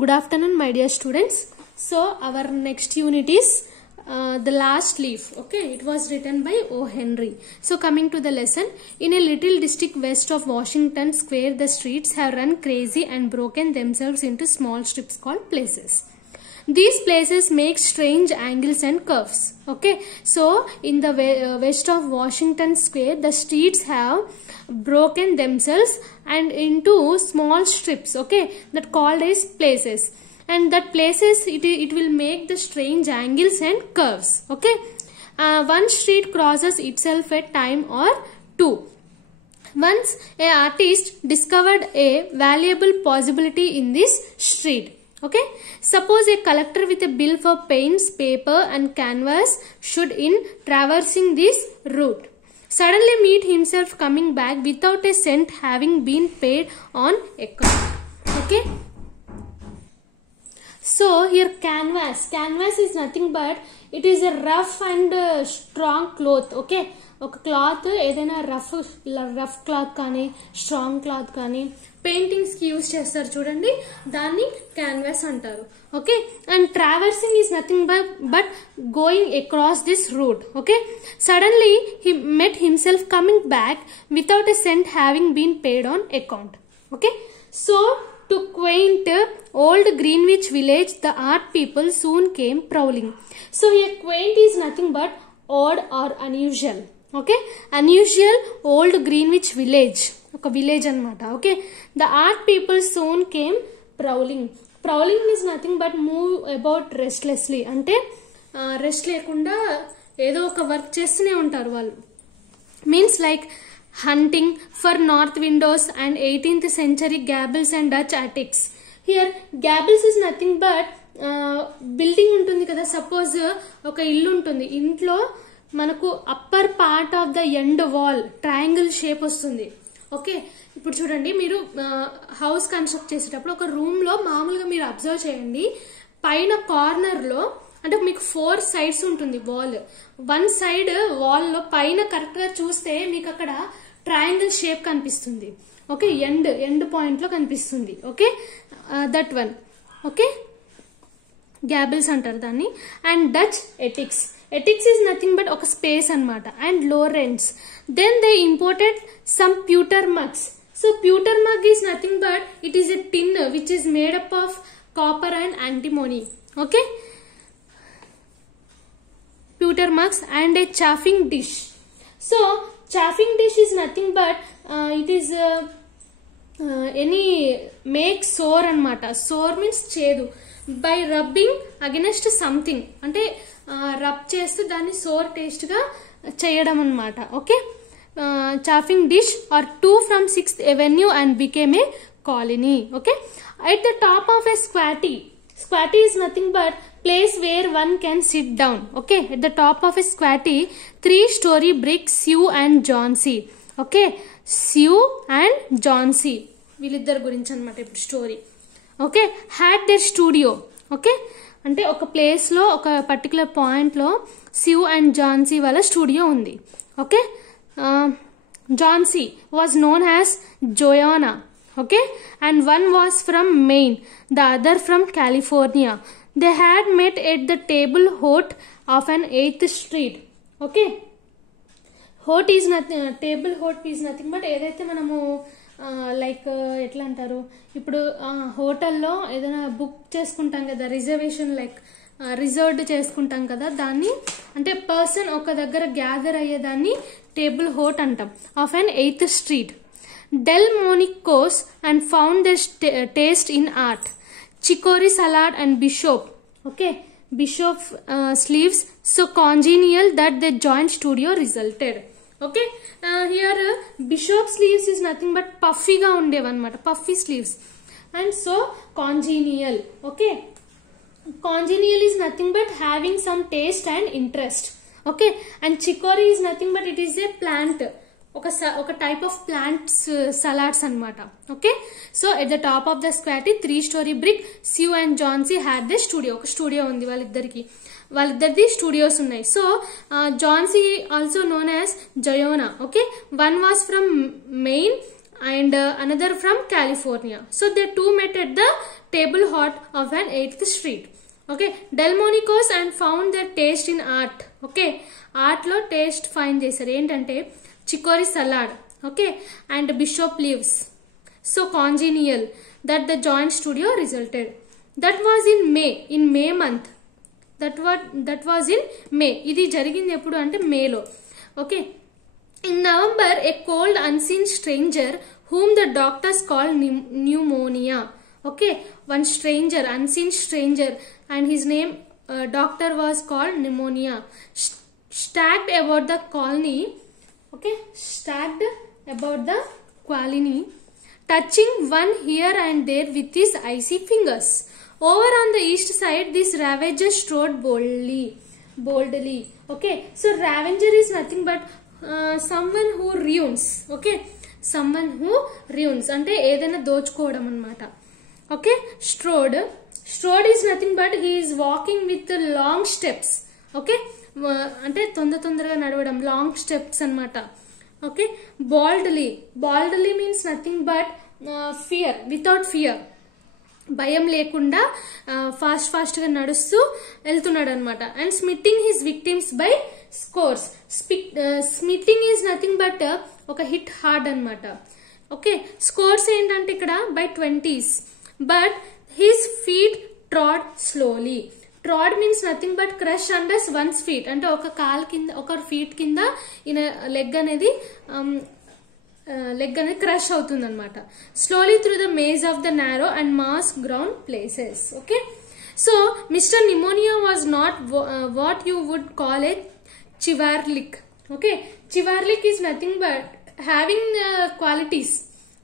Good afternoon, my dear students. So our next unit is the last leaf. Okay, it was written by O. Henry. So coming to the lesson, in a little district west of Washington Square, the streets have run crazy and broken themselves into small strips called places. These places make strange angles and curves. Okay, so in the west of Washington Square, the streets have broken themselves and into small strips. Okay, that called as places, and that places it will make the strange angles and curves. Okay, one street crosses itself at time or two. Once a artist discovered a valuable possibility in this street. Okay, suppose a collector with a bill for paints, paper and canvas should, in traversing this route, suddenly meet himself coming back without a cent having been paid on account. Okay, so here canvas is nothing but it is a rough and strong cloth. Okay, ఒక cloth ఏదైనా rough cloth కానీ strong cloth కానీ paintings కి use చేస్తారు చూడండి, దాన్ని canvas అంటారు. Okay, and traversing is nothing but going across this route. Okay, suddenly he met himself coming back without a cent having been paid on account. Okay, so to quaint old Greenwich village, the art people soon came prowling. So here quaint is nothing but odd or unusual. Okay, unusual old Greenwich village, oka village anamata. Okay, the art people soon came prowling. Prowling is nothing but move about restlessly, ante rest lekunda edo oka work chestune untaru vallu. Means like hunting for north windows and 18th century gables and Dutch attics. Here gables is nothing but building ఉంటుంది కదా. Suppose ఒక ఇల్లు ఉంటుంది, ఇంట్లో మనకు upper part of the end wall triangle shape వస్తుంది. Okay, ఇప్పుడు చూడండి, మీరు హౌస్ కన్స్ట్రక్ట్ చేసేటప్పుడు ఒక రూమ్ లో మామూలుగా మీరు అబ్జర్వ్ చేయండి, పైన కార్నర్ లో అంటే మీకు 4 సైడ్స్ ఉంటుంది వాల్. వన్ సైడ్ వాల్ లో పైన కరెక్ట్ గా చూస్తే మీకు అక్కడ ట్రయాంగిల్ షేప్ కనిపిస్తుంది. ఓకే, ఎండ్ పాయింట్ లో కనిపిస్తుంది. Okay, that one. Okay, gables అంటారు దాన్ని. And Dutch attics is nothing but ఒక స్పేస్ అనమాట. And low rents, then they imported some pewter mugs. So pewter mug is nothing but it is a tin which is made up of copper and antimony. Okay, pewter mugs and a chafing dish. So chafing dish is nothing but it is any make sore anamata. Sore means chedu. By rubbing against something, ante rub chestu danni sore taste ga cheyadam anamata. Okay, chafing dish or 2 from 6th Avenue and became a colony. Okay, at the top of a squatty is nothing but place where one can sit down. Okay, at the top of a squatty, 3-story brick Sue and John C. Okay, Sue and John C. వీళ్ళిద్దరు గురించి అనమాట ఇప్పుడు story. Okay, had their studio. Okay, అంటే ఒక place లో ఒక particular point లో Sue and Johnsy వాళ్ళ స్టూడియో ఉంది. Okay, Johnsy was known as Joanna. Okay, and one was from Maine, the other from California. They had met at the table d'hote of an 8th street. Okay, hote is nothing, table d'hote is nothing but ఏదైతే మనము like ఎట్లా అంటారు, ఇప్పుడు హోటల్లో ఏదైనా book చేసుకుంటాం కదా, reservation like reserved చేసుకుంటాం కదా, దాన్ని అంటే పర్సన్ ఒక దగ్గర గ్యాదర్ అయ్యేదాన్ని టేబుల్ హోట్ అంటాం. Of an 8th street. Delmonico's and found their taste in art. Chicory salad and bishop. Okay, bishop sleeves so congenial that the joint studio resulted. Okay, here bishop sleeves is nothing but puffy ga undevanamata, puffy sleeves, and so congenial. Okay, congenial is nothing but having some taste and interest. Okay, and chicory is nothing but it is a plant, ఒక type of plants salads అనమాట. Okay, so at the top of the squatty 3-story brick Sue and Johnsy had the studio. ఒక studio ఉంది వాళ్ళిద్దరిది studios ఉన్నాయి. So Johnsy also known as Joanna. Okay, one was from Maine and another from California. So they two met at the table hot of an 8th street. Okay, Delmonico's and found their taste in art. Okay, art lo taste find చేశారు. ఏంటంటే chicory salad, okay, and bishop leaves, so congenial that the joint studio resulted. That was in May month. That was in May. ఇది జరిగింది ఎప్పుడు అంటే మేలో. Okay, in November a cold unseen stranger whom the doctors called pneumonia. Okay, one stranger, unseen stranger, and his name doctor was called pneumonia, stacked about the colony. Okay, stacked about the colony, touching one here and there with his icy fingers. Over on the east side, this ravager strode boldly. Okay, so ravager is nothing but someone who ruins. Okay, someone who ruins అంటే ఏదైనా దోచుకోవడం అన్నమాట. Okay, strode is nothing but he is walking with long steps. Okay, అంటే తొందరగా నడవడం, long steps అన్నమాట. Okay, boldly means nothing but fear, without fear, భయం లేకుండా ఫాస్ట్ గా నడుస్తూ వెళ్తున్నాడు అనమాట. And smiting his victims by scores. Smiting is nothing but ఒక హిట్ హార్డ్ అనమాట. ఓకే, స్కోర్స్ ఏంటంటే ఇక్కడ by 20s. But his feet trod slowly. Trod means nothing but crush under one's feet, అంటే ఒక కాల్ కింద, ఒక ఫీట్ కింద ఈయన లెగ్ అనేది క్రష్ అవుతుంది అనమాట. Slowly through the maze of the narrow and moss grown places. Okay, so mister Pneumonia was not what you would call a chivalric. Okay, chivalric is nothing but having qualities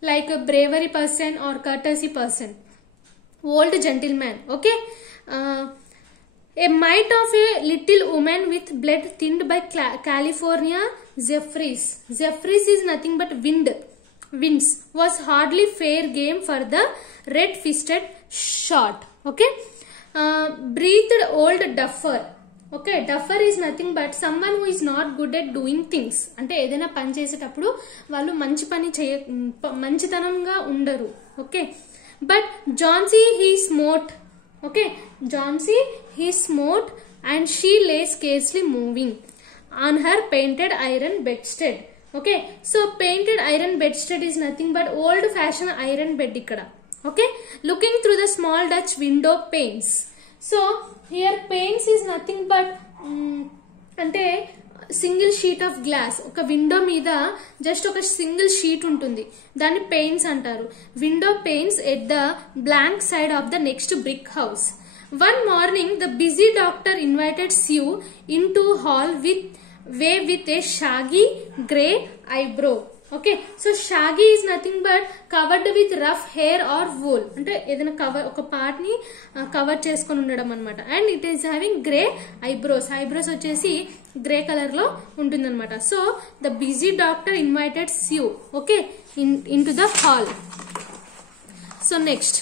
like a bravery person or courtesy person, old gentleman. Okay, a mite of a little woman with blood thinned by California zephyrs is nothing but winds, was hardly fair game for the red-fisted shot. Okay, breathed old duffer. Okay, duffer is nothing but someone who is not good at doing things, అంటే ఏదైనా పని చేసేటప్పుడు వాళ్ళు మంచితనంగా ఉండరు. Okay, but Johnsy he smote. Okay, Johnsy he smote and she lay scarcely moving on her painted iron bedstead. Okay, so painted iron bedstead is nothing but old fashion iron bed ఇక్కడ. Okay, looking through the small Dutch window panes. So here panes is nothing but అంటే single sheet of glass, ఒక window మీద just ఒక single sheet ఉంటుంది, దాన్ని panes అంటారు. Window panes at the blank side of the next brick house. One morning the busy doctor invited Sue into hall with a shaggy grey eyebrow. Okay, so shaggy is nothing but covered with rough hair or wool, అంటే ఏదైనా ఒక part ని cover చేసుకుని ఉండడం అనమాట. And it is having grey eyebrows వచ్చేసి grey colour లో ఉంటుంది అనమాట. So the busy doctor invited sue, okay, in to the hall. So next,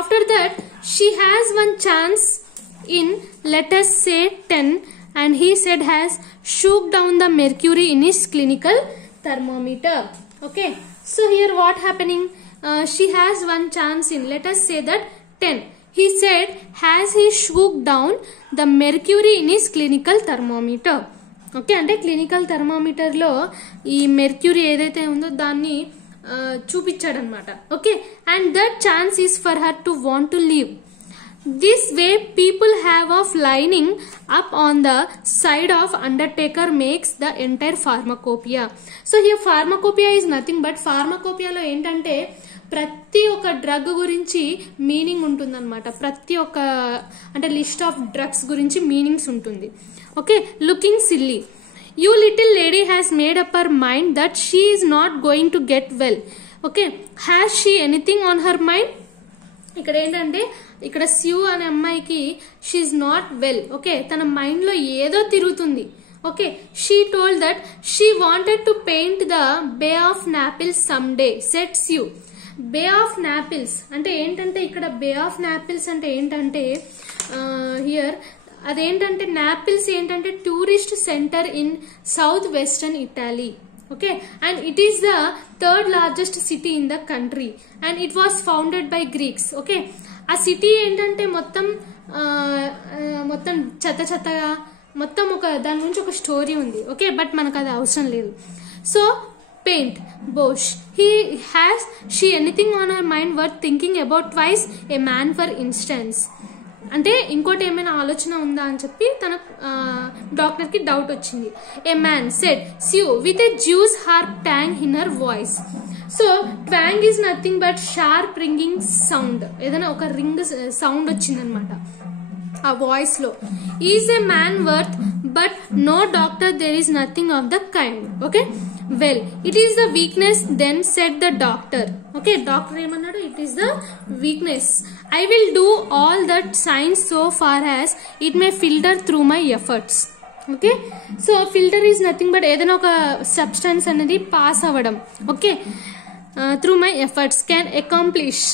after that she has one chance in let us say 10, and he said has shook down the mercury in his clinical thermometer. Okay, so here what happening, she has one chance in let us say that 10. He said has he shook down the mercury in his clinical thermometer. Okay, అంటే clinical thermometer లో ఈ mercury ఏదైతే ఉందో దాన్ని చూపించాడనమాట. Okay, and that chance is for her to want to leave. This way people have of lining up on the side of undertaker makes the entire pharmacopoeia. So here pharmacopoeia is nothing but pharmacopoeia లో ఏంటంటే ప్రతి ఒక్క drug గురించి meaning ఉంటుంది అనమాట. ప్రతి ఒక్క అంటే లిస్ట్ ఆఫ్ డ్రగ్స్ గురించి మీనింగ్స్ ఉంటుంది. Okay, looking silly, you little lady has made up her mind that she is not going to get well. Okay, has she anything on her mind? ఇక్కడ ఏంటంటే ఇక్కడ స్యూ అనే అమ్మాయికి she is not well. Okay, తన mind లో ఏదో తిరుగుతుంది. Okay, she told that she wanted to paint the bay of Naples some day said Sue. Bay of Naples అంటే ఏంటంటే ఇక్కడ బే ఆఫ్ నాపిల్స్ అంటే ఏంటంటే హియర్ అదేంటంటే నాపిల్స్ ఏంటంటే tourist centre in south western Italy. Okay, and it is the third largest city in the country and it was founded by Greeks. Okay, ఆ city ఏంటంటే మొత్తం చెత్తగా మొత్తం ఒక దాని గురించి ఒక స్టోరీ ఉంది. ఓకే, బట్ మనకు అది అవసరం లేదు. So paint Bosch she anything on her mind worth thinking about twice, a man for instance. అంటే ఇంకోటి ఏమైనా ఆలోచన ఉందా అని చెప్పి తన డాక్టర్ కి డౌట్ వచ్చింది. ఏ man said Sue with a Jew's harp tang in her voice. So twang is nothing but sharp ringing sound. ఏదైనా ఒక రింగ్ సౌండ్ వచ్చిందనమాట ఆ వాయిస్ లో. Is a man worth but no doctor there is nothing of the kind. Okay, well it is the weakness then said the doctor. Okay, doctor ఏమన్నాడు? It is the weakness. I will do all that science so far as it may filter through my efforts. Okay, so filter is nothing but ఏదైనా ఒక substance అనేది pass అవ్వడం. Okay, through my efforts can accomplish.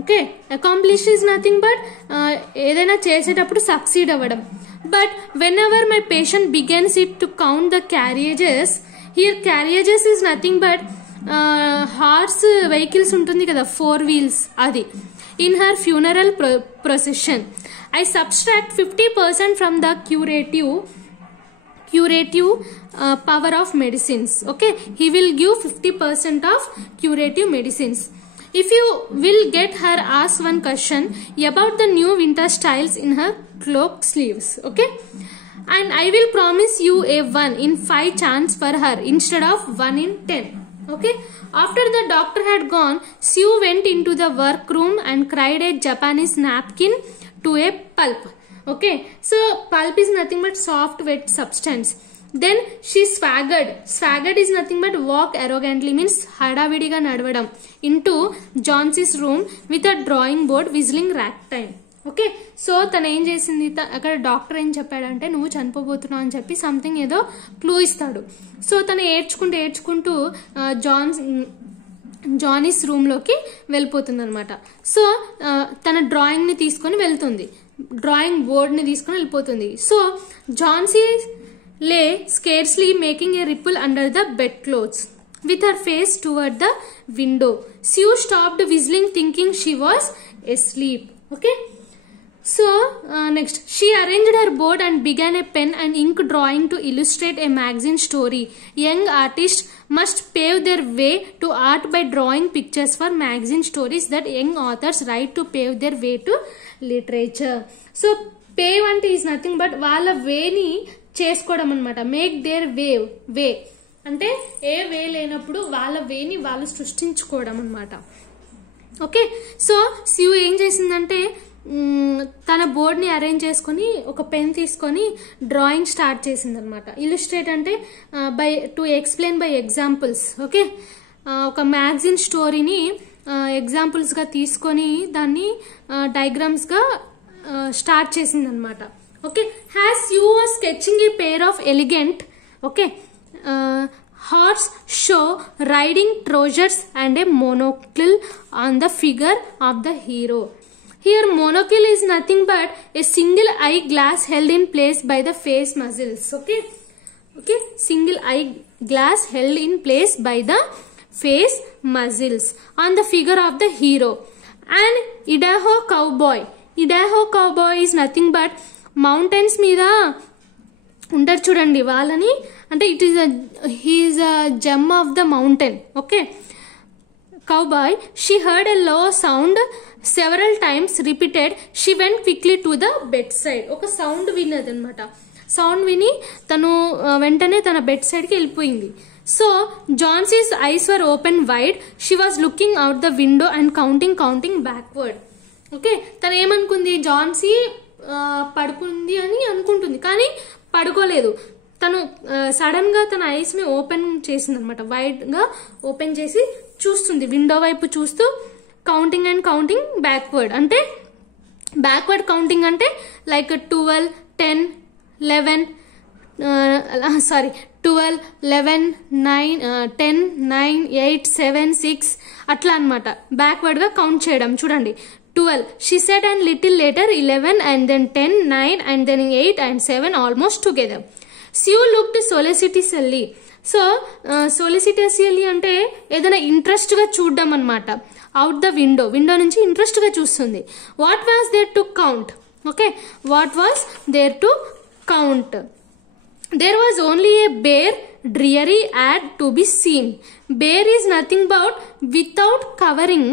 Okay, accomplish is nothing but ఏదైనా చేసేటప్పుడు succeed అవ్వడం. But whenever my patient begins it to count the carriages, here carriages is nothing but horse vehicles ఉంటుంది కదా, 4 wheels, అది. In her funeral procession I subtract 50% from the curative power of medicines. Okay, he will give 50% of curative medicines. If you will get her ask one question about the new winter styles in her cloak sleeves. Okay, and I will promise you a 1 in 5 chance for her instead of 1 in 10. Okay, after the doctor had gone, Sue went into the workroom and cried a Japanese napkin to a pulp. Okay, so pulp is nothing but soft wet substance. Then she swaggered is nothing but walk arrogantly, means hadavidiga nadvadam, into Johnson's room with a drawing board whistling ragtime. Okay, so తను ఏం చేసింది, అక్కడ doctor ఏం చెప్పాడంటే నువ్వు చనిపోబోతున్నావు అని చెప్పి something ఏదో క్లూ ఇస్తాడు. సో తను ఏడ్చుకుంటూ జానీస్ రూమ్ లోకి వెళ్ళిపోతుంది అనమాట. సో తన డ్రాయింగ్ ని తీసుకొని వెళ్తుంది, డ్రాయింగ్ బోర్డ్ ని తీసుకొని వెళ్ళిపోతుంది. సో జాన్సీ లే scarcely making a ripple under the bed clothes with her face toward the window. Sue stopped whistling thinking she was asleep. Okay, so next she arranged her board and began a pen and ink drawing to illustrate a magazine story. Young artists must pave their way to art by drawing pictures for magazine stories that young authors write to pave their way to literature. So pave ante is nothing but వాళ్ళ వేని చేసుకోవడం అనమాట. Make their వే అంటే ఏ వే లేనప్పుడు వాళ్ళ వేని వాళ్ళు సృష్టించుకోవడం అనమాట. Okay, so Shiva ఏం చేసిందంటే తన బోర్డ్ని అరేంజ్ చేసుకొని ఒక పెన్ తీసుకొని డ్రాయింగ్ స్టార్ట్ చేసింది అనమాట. ఇల్లుస్ట్రేట్ అంటే to explain by examples. Okay, ఒక మ్యాగజైన్ స్టోరీని ఎగ్జాంపుల్స్గా తీసుకొని దాన్ని డయాగ్రామ్స్గా స్టార్ట్ చేసింది అనమాట. Okay, has you was sketching A pair of elegant horse show riding trousers and a monocle on the figure of the hero. Here monocle is nothing but a single eye glass held in place by the face muscles. Okay, single eye glass held in place by the face muscles on the figure of the hero. And Idaho cowboy is nothing but mountains మీద ఉంటారు చూడండి వాళ్ళని, అంటే he is a gem of the mountain. Okay, cowboy, she heard a low sound several times repeated. She went quickly to the bedside. ఒక sound విన్నది అనమాట. Sound విని తను వెంటనే తన బెడ్ సైడ్ కి వెళ్ళిపోయింది. So Johnsy's eyes were open wide. She was looking out the window and counting backward. Okay, తను ఏమనుకుంది, జాన్సీ పడుకుంది అని అనుకుంటుంది కానీ పడుకోలేదు. తను సడన్ గా తన ఐస్ ని ఓపెన్ చేసింది అనమాట. వైడ్ గా ఓపెన్ చేసి చూస్తుంది, విండో వైపు చూస్తూ కౌంటింగ్ బ్యాక్వర్డ్. అంటే బ్యాక్వర్డ్ కౌంటింగ్ అంటే లైక్ 12, 10, 11 12, 11, 9, 10, 9, 8, 7, 6 అట్లా అనమాట. బ్యాక్వర్డ్ గా కౌంట్ చేయడం చూడండి. 12 she said, and little later 11 and then 10, 9 and then 8 and 7 almost together. Sue looked solicitously. So solicitously అంటే ఏదైనా ఇంట్రెస్ట్గా చూడడం అనమాట. అవుట్ ద విండో నుంచి ఇంట్రెస్ట్గా చూస్తుంది. What was there to count? Okay, what was there to count? There was only a bare, dreary ad to be seen. Bare is nothing but without covering.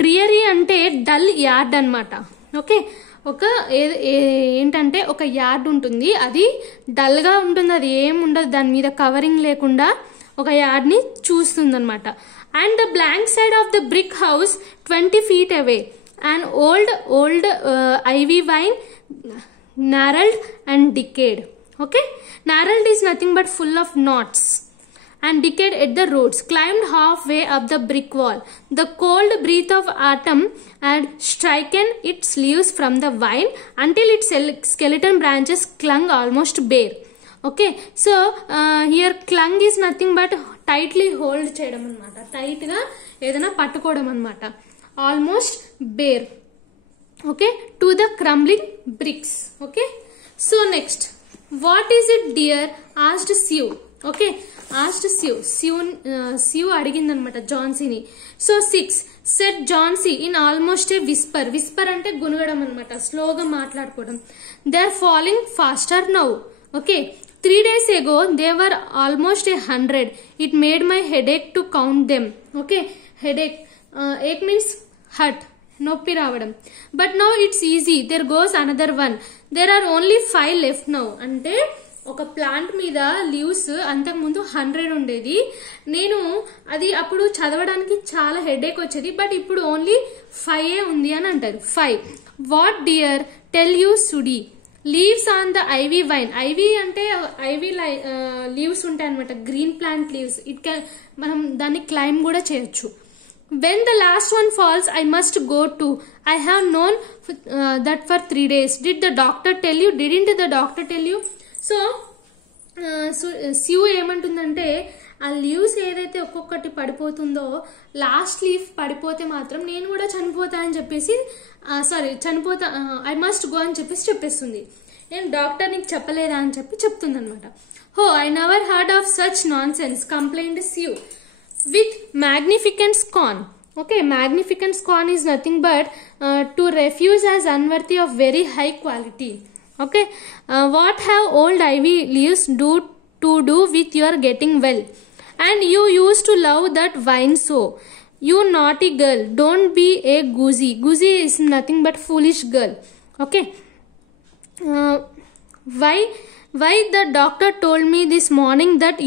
Dreary అంటే dull yard అనమాట. Okay, ఒక ఏంటంటే ఒక yard ఉంటుంది, అది డల్గా ఉంటుంది, అది ఏముండదు, దాని మీద కవరింగ్ లేకుండా ఒక యార్డ్ని చూస్తుంది అనమాట. And the blank side of the brick house 20 feet away an old ivy vine, gnarled and decayed. Okay, gnarled is nothing but full of knots and decayed at the roots, climbed halfway up the brick wall. The cold breath of autumn had stricken its leaves from the vine until its skeleton branches clung almost bare. Okay, so here clung is nothing but tightly hold చేయడం అన్నమాట, tight గా ఏదైనా పట్టుకోవడం అన్నమాట. Almost bare. Okay, to the crumbling bricks. Okay, so next, what is it dear asked Sue. Okay, asked Sue అడిగిందనమాట జాన్సీని. So 6 said Johnsy in almost a whisper అంటే గునగడం అనమాట, స్లోగా మాట్లాడుకోవడం. They are following faster now. Okay, 3 days ago they were almost 100. It made my headache to count them. Okay, headache, ache means hurt, నొప్పి రావడం. But now it's easy, there goes another one, there are only 5 left now. అంటే ఒక plant మీద leaves అంతకుముందు 100 ఉండేది, నేను అది అప్పుడు చదవడానికి చాలా హెడేక్ వచ్చేది, బట్ ఇప్పుడు ఓన్లీ 5 ఉంది అని అంటారు. 5. వాట్ డియర్ టెల్ యూ సుడి leaves on the ivy wine. Ivy అంటే ఐవీ లీవ్స్ ఉంటాయి అనమాట, green plant leaves. It can, మనం దాన్ని క్లైంబ్ కూడా చేయొచ్చు. When the last one falls, I must go too. I have known that for 3 days. Did the doctor tell you? Didn't the doctor tell you? So సివ్ ఏమంటుందంటే, ఆ leaves ఏదైతే ఒక్కొక్కటి పడిపోతుందో, last leaf పడిపోతే మాత్రం నేను కూడా చనిపోతా అని చెప్పేసి, చనిపోతా, ఐ మస్ట్ గో అని చెప్పేస్తుంది. నేను డాక్టర్ నీకు చెప్పలేదా అని చెప్తుంది అనమాట. హో, I never heard of such non sense, complaint సివ్ with magnificent scorn. Okay, magnificent scorn is nothing but to refuse as unworthy of very high quality. Okay, what have old ivy leaves to do with your getting well? And you used to love that vine so. You naughty girl, don't be a goosey. Goosey is nothing but foolish girl. Okay, why the doctor told me this morning that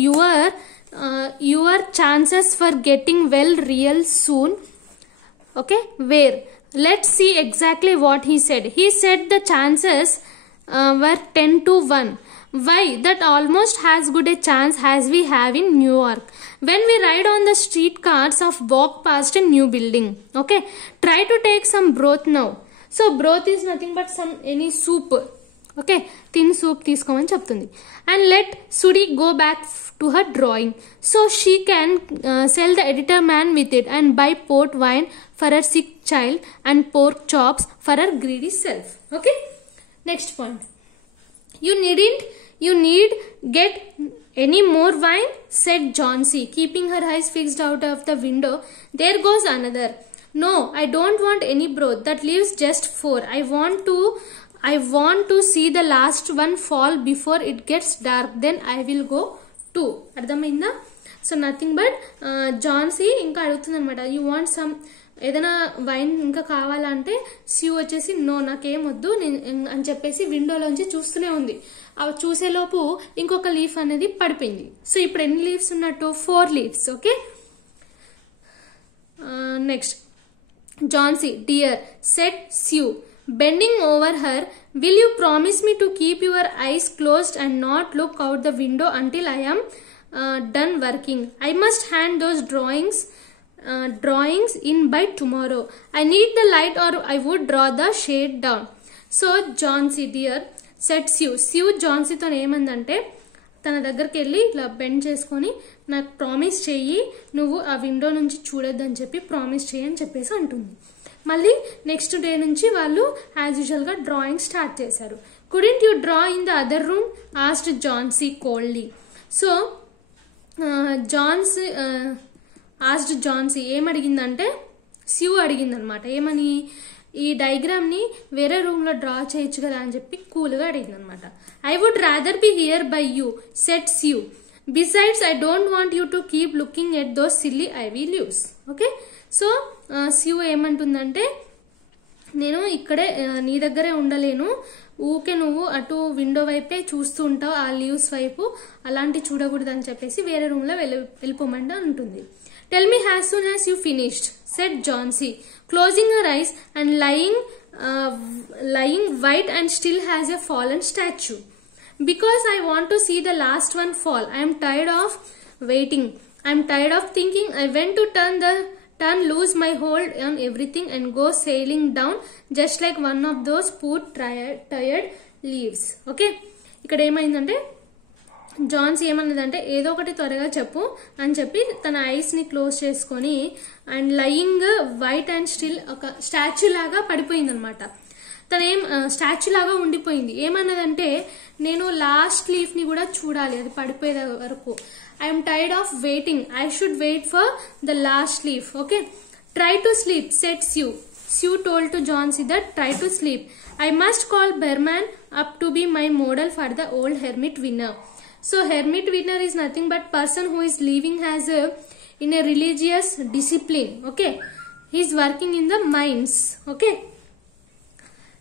your chances for getting well real soon. Okay, where? Let's see exactly what he said. He said the chances were 10 to 1. Why? That almost as good a chance as we have in New York when we ride on the street cars or walk past a new building. Okay, try to take some broth now. So broth is nothing but any soup. Okay, thin soup తీసుకోమని చెప్తుంది. And let Sudi go back to her drawing so she can sell the editor man with it and buy port wine for her sick child and pork chops for her greedy self. Okay, next point. You need get any more wine, said Johnsy, keeping her eyes fixed out of the window. There goes another. No, I don't want any broth, that leaves just 4. I want to see the last one fall before it gets dark, then I will go too. అర్థమైందా? So nothing but Jhansi ఇంకా అడుగుతుంది అనమాట, you want some, ఏదైనా wine ఇంకా కావాలంటే సివ్ వచ్చేసి no నాకేం వద్దు అని చెప్పేసి విండోలోంచి చూస్తూనే ఉంది. అవి చూసేలోపు ఇంకొక లీఫ్ అనేది పడిపోయింది. సో ఇప్పుడు ఎన్ని లీవ్స్ ఉన్నట్టు? 4 leaves. Okay, next Johnsy, dear said Sue, bending over her, will you promise me to keep your eyes closed and not look out the window until I am done working? I must hand those drawings in by tomorrow. I need the light or I would draw the shade down. So Johnsy dear, said Sue జాన్సీతో ఏమందంటే, తన దగ్గరికి వెళ్ళి ఇట్లా bend చేసుకొని నాకు promise చెయ్యి, నువ్వు ఆ window నుంచి చూడొద్దని చెప్పి ప్రామిస్ చెయ్యి అని చెప్పేసి అంటుంది. మళ్ళీ నెక్స్ట్ డే నుంచి వాళ్ళు యాజ్ యూజువల్ గా డ్రాయింగ్ స్టార్ట్ చేశారు. Couldn't you draw in the other room asked Johnsy coldly. So Johnsy asked Johnsy ఏమడిగిందంటే స్యూ అడిగిందనమాట. ఏమని, ఈ డయాగ్రామ్ని వేరే రూమ్లో డ్రా చేయొచ్చు కదా అని చెప్పి కూల్గా అడిగిందనమాట. I would rather be here by you said Sue. Besides, I don't want you to keep looking at those silly ivy leaves. Okay, so sue ఏమంటుందంటే, నేను ఇక్కడే నీ దగ్గరే ఉండలేను, ఊకే నువ్వు అటు విండో వైపే చూస్తూ ఉంటావు, ఆ లీవ్స్ వైపు, అలాంటి చూడకూడదు అని చెప్పేసి వేరే రూమ్లో వెళ్ళిపోమంటే అంటుంది. Tell me as soon as you finished set Jhansi, closing her ice and lying white and still has a fallen statue. Because I want to see the last one fall. I am tired of waiting. I am tired of thinking. I went to turn loose my hold on everything and go sailing down just like one of those poor tired leaves. Okay, ఇక్కడ ఏమైందంటే Johne's ఏమన్నదంటే ఏదో ఒకటి త్వరగా చెప్పు అని చెప్పి తన ఐస్ని close చేసుకొని and lying white and still ఒక స్టాచ్యూ లాగా పడిపోయింది అనమాట. తను స్టాచ్యూ లాగా ఉండిపోయింది. ఏమన్నదంటే, నేను లాస్ట్ లీఫ్ని కూడా చూడాలి, అది పడిపోయే వరకు. I'm tired of waiting. I should wait for the last leaf. Okay, try to sleep said Sue. Sue told to Johnsy that try to sleep. I must call Behrman up to be my model for the old hermit winner. So hermit winner is nothing but person who is living as in a religious discipline. Okay, he is working in the mines. Okay,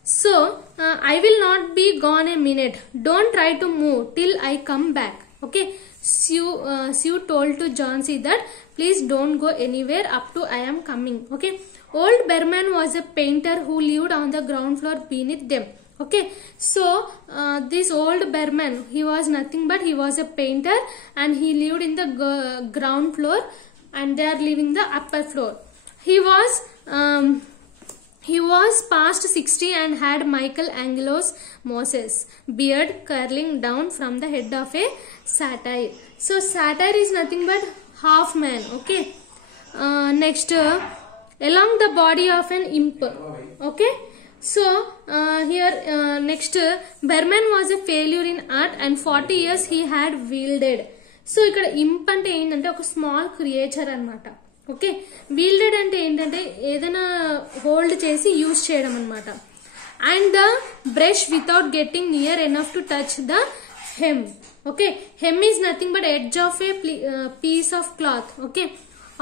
so I will not be gone a minute. Don't try to move till I come back. Okay, Sue told to Johnsy that please don't go anywhere up to I am coming. Okay, old Berman was a painter who lived on the ground floor beneath them. Okay, so this old Berman, he was nothing but he was a painter and he lived in the ground floor and they are living the upper floor. He was past 60 and had Michelangelo's Moses beard curling down from the head of a satyr. So satyr is nothing but half man. Okay, next along the body of an imp. Okay, so here next Berman was a failure in art and 40 years he had wielded. So ఇక్కడ imp అంటే ఏంటంటే ఒక small creature అనమాట. Okay, wielded అంటే ఏంటంటే ఏదైనా hold చేసి use చేయడం అనమాట. And the brush without getting near enough to touch the hem. Okay, hem is nothing but edge of a piece of cloth. Okay,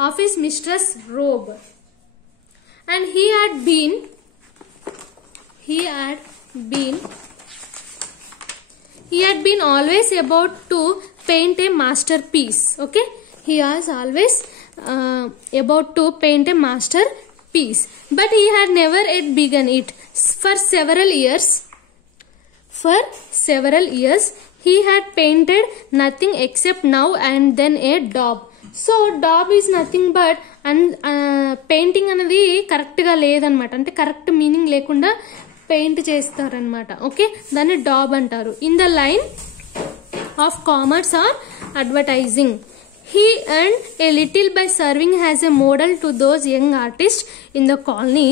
of his mistress robe. And he had been always about to paint a masterpiece. Okay, he was always about to paint a masterpiece, but he had never yet begun it. For several years he had painted nothing except now and then a daub. So daub is nothing but painting అనేది కరెక్ట్గా లేదనమాట, అంటే correct meaning లేకుండా paint చేస్తారనమాట. Okay, దాన్ని daub అంటారు. In the line of commerce or advertising. He earned a little by serving as a model to those young artists in the colony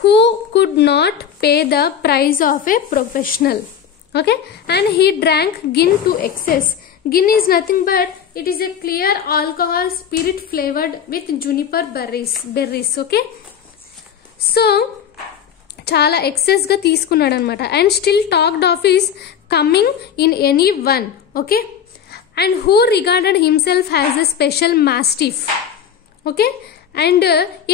who could not pay the price of a professional. Okay, and he drank gin to excess. Gin is nothing but it is a clear alcohol spirit flavored with juniper berries. Okay, so చాలా excess గా తీసుకున్నాడు అనమాట. And still talked of his coming in any one. Okay, and who regarded himself as a special mastiff. Okay, and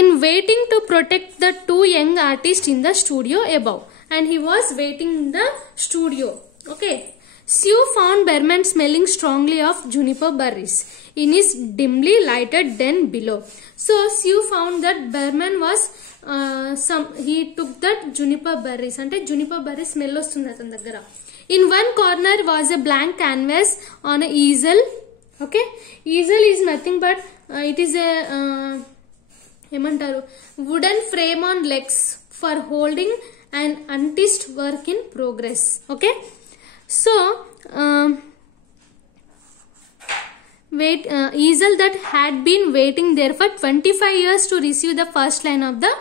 in waiting to protect the two young artists in the studio above, and he was waiting in the studio. Okay, Sue found Berman smelling strongly of juniper berries in his dimly lighted den below. So Sue found that Berman was he took that juniper berries, ante juniper berries smell ostundi atani daggara. In one corner was a blank canvas on a easel. Okay, easel is nothing but it is a wooden frame on legs for holding an artist work in progress. Okay, so easel that had been waiting there for 25 years to receive the first line of the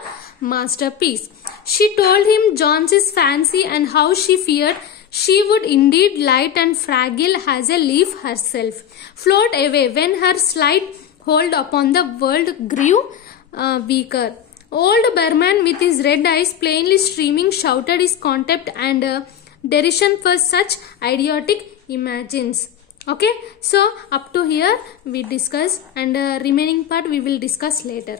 masterpiece. She told him John's fancy and how she feared She would indeed light and fragile as a leaf herself, float away when her slight hold upon the world grew weaker. Old Berman, with his red eyes plainly streaming, shouted his contempt and derision for such idiotic imagines. Okay, so up to here we discuss, and remaining part we will discuss later.